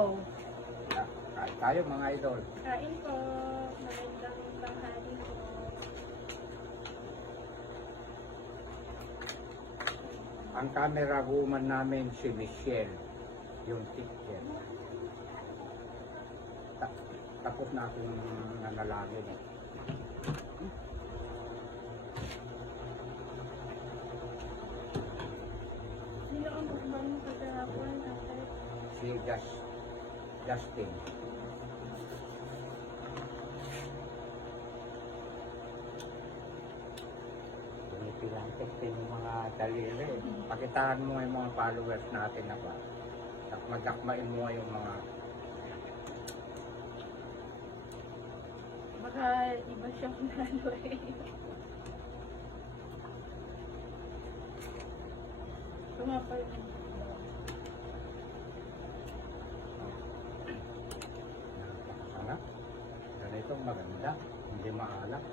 Go. Kain tayo mga idol. Kain po. Magandang tanghali po. Ang camera woman namin si Michelle, yung teacher. Tapos na akong nanalangin eh. Sino ang mukbang mo kagahapon, ate? Si Justin. Pinipilantik din yung mga daliri. Pakitaan mo yung mga followers natin na ba? Magkakmain mo yung mga Baka iba siyang nalo eh. Tumapal din. napakasarap. Ganito maganda, hindi maalat.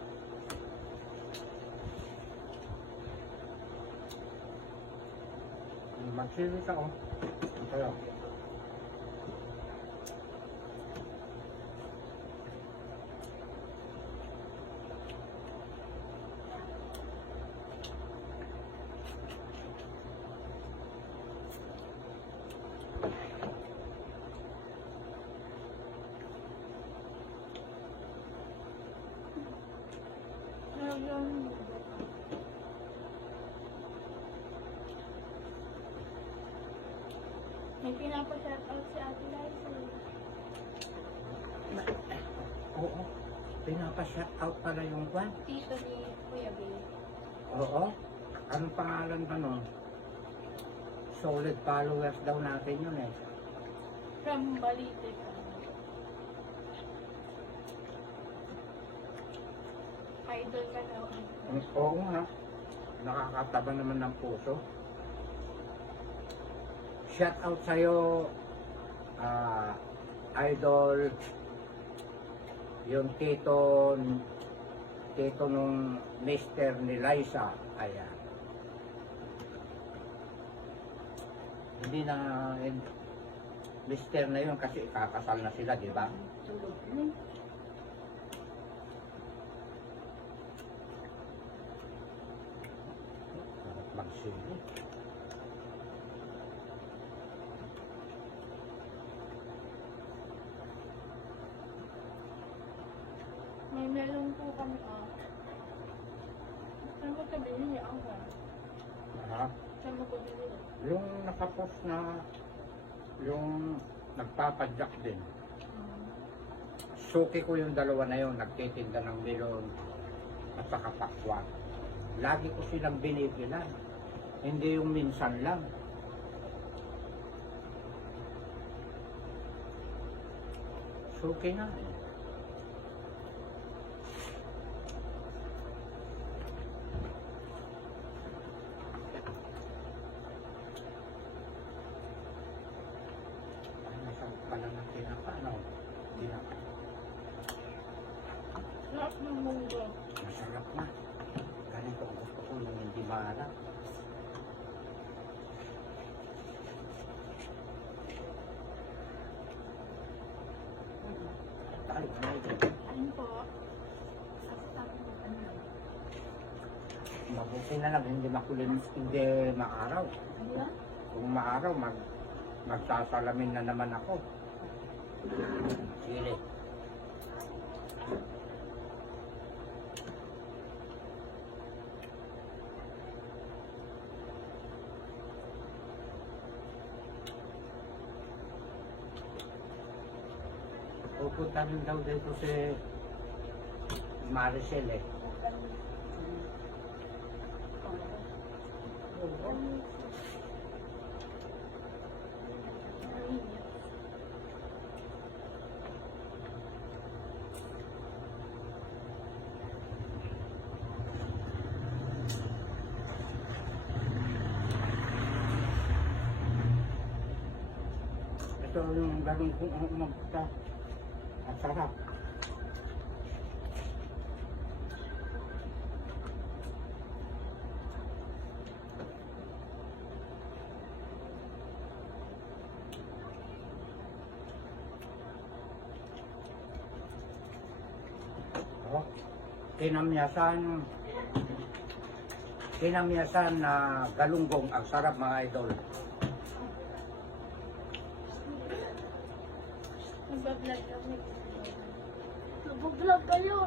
Magsili ka oh. Ito. Ngayon, may pinapa-shoutout si Ate Liza. Oo. Pinapa-shoutout pala yung kwan. Tito ni Kuya Bay. Oo. Anong pangalan ba nun? Solid followers daw natin yun eh. From Balite ka. Idol ka daw. Oo nga. Nakakataba naman ng puso. Shout out sa'yo, idol, yung tito nung Mr. ni Liza. Ayan. Hindi na, Mr. na yun kasi kakasal na sila, di ba? Tulog. Magsili. May melon po kami Saan mo ito binili ang ba? Ha? Saan mo ko binili? Yung nakapost na, yung nagpapadyak din. Suki ko yung dalawa na yun, nagtitinda ng melon at saka pakwan. Lagi ko silang binibilan. Hindi yung minsan lang. Suki na eh. Ay, masarap pala ng tinapa, no? Tinapa. Lahat ng mundo. Masarap na. Ganito ang gusto ko yung hindi maalat. Tayo ka na ito. Ayun po. Mabuti na lang, hindi makulim, hindi maaraw. Ano yan? Kung maaraw, magsasalamin na naman ako. Sili. Pupunta rin daw dito si Maricel eh. Ito yung gagawin kong umagta. Ang sarap. kinamyasan na galunggong. Ang sarap mga idol. Nagbablog kami. Nag-vlog kayo.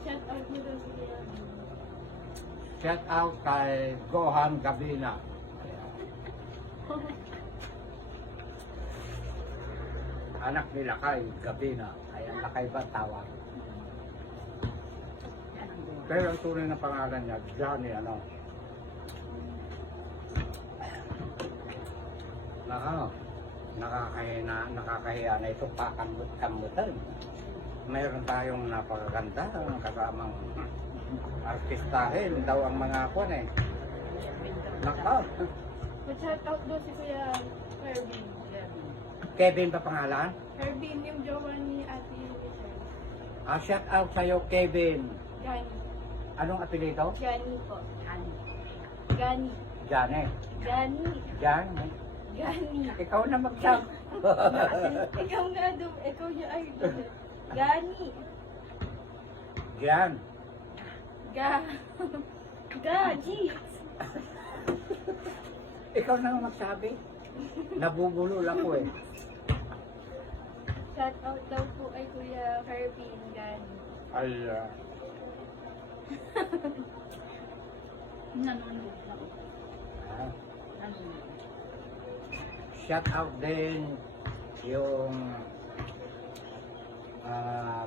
Shout out mo daw si Kuya. Shout out kay Gohan Gabina. Anak nila kay Gabina. Kaya Lakay ba tawag? Pero ang tunay na pangalan niya, Johnny ano. Nakakahiya na ito pakambut-kambutan. Mayroon tayong napakaganda kasamang artistahin daw ang mga kuwan eh. Naka. Shout out daw si Kuya Herbie. Kevin pa pangalan? Herbie yung jowa ni Ate Michelle. Shout out sa'yo Kevin. Gani. Anong apelido? Gani po. Gani. Jane. Gani. Jan. Gani. Ikaw na magsam. Ikaw nga daw. Ikaw yung idol. Gani. Jan. Gaji. Ikaw na magsabi. Nabubulol ako eh. Shout out daw po ay Kuya Herbie Gani. Ay, Nanonood na ako. ah, Nanonood. shout out din yung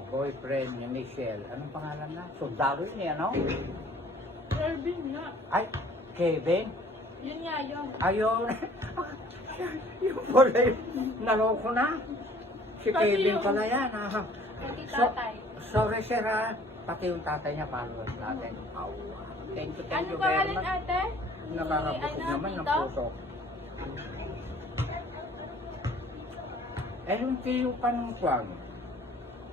boyfriend ni Michelle. Anong pangalan na? Sundalo niya, no? Herbie nga. Ay, Kevin? Yun nga yun. Ayun. Yung pala yung naloko na. Si Pati Kevin yung- pala yan. Ah. Pati So, tatay. sorry sir ha. Pati yung tatay niya, followers natin. Aw, thank you Ano very pangalan much. ate? Nakakabukod naman ng tito? puso. Eh, yung tiyo pa ng kwan,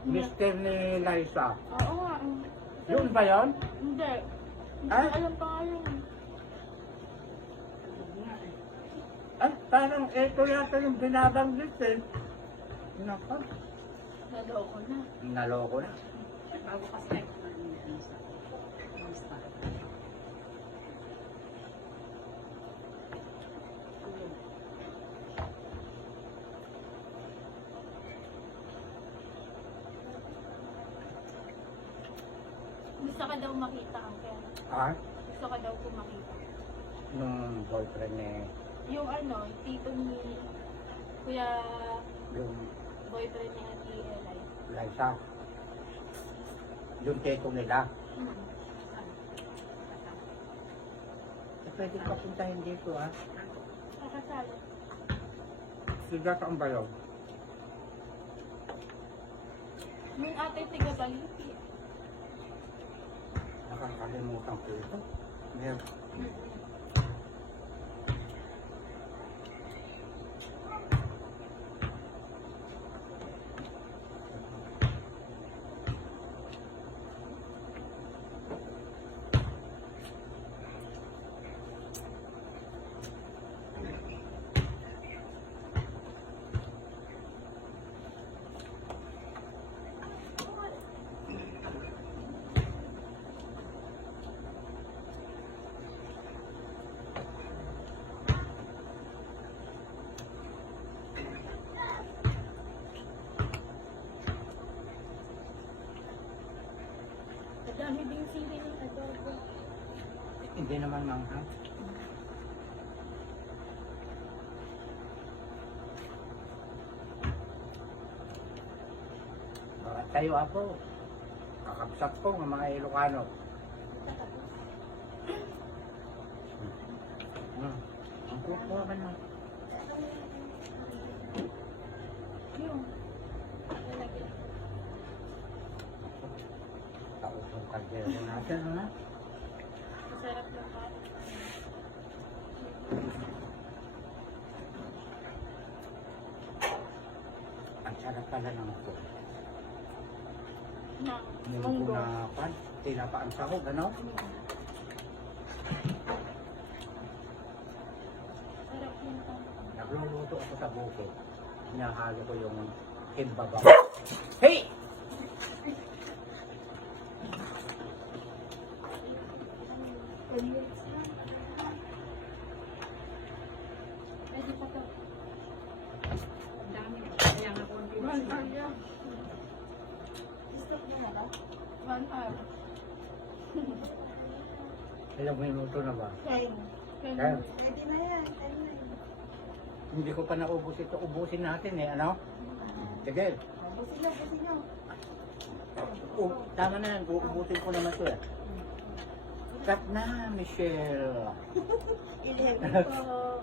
Mr. ni Liza. Oo nga. Yun ba yun? Hindi. Hindi Ah? ko alam pangalan. Ay, parang ito yata yung binabanggit eh. Naka, Naloko na. naloko na. Bago kasi ako na sa Insta. Gusto ka daw makita ang pera. Ah, Gusto ka daw po makita. nung boyfriend ni, Yung ano, tito ni Kuya yung boyfriend ni Ate Eli. Liza. Yung teko nila. Eh, pwede ka puntahin dito ah. Kakasala. Siga saan ba yun? Yung ate tiga Baliti. Nakakalimutan ko ito. Meron. Madami ding sili ng adobo. Hindi naman manghang. Tayo ako. Kakabsat ko ng mga Ilocano. Ang kukuha ka na. Yung. Lalagyan. Tapos yung kaldero natin, ano? Masarap na pa. Ang sarap pala ng ako. Na. Hindi ko Munggo. na pan. Tinapa ang sahog, ano? Sarap yung Nagluluto ako sa bukid. Hinahalo ko yung Imbabaw. Hey! Pwede pa to. Ang dami. Kaya nga konti na sila. Stop na ba? 1 hour. Ilang minuto na ba? 10. Kaya, Pwede na yan. Pwede na yan. hindi ko pa naubos ito. Ubusin natin eh, ano? Sige. Busin na, busin na. Tama na yan. Uubusin ko naman ito eh. Cut na, Michelle. 11 po.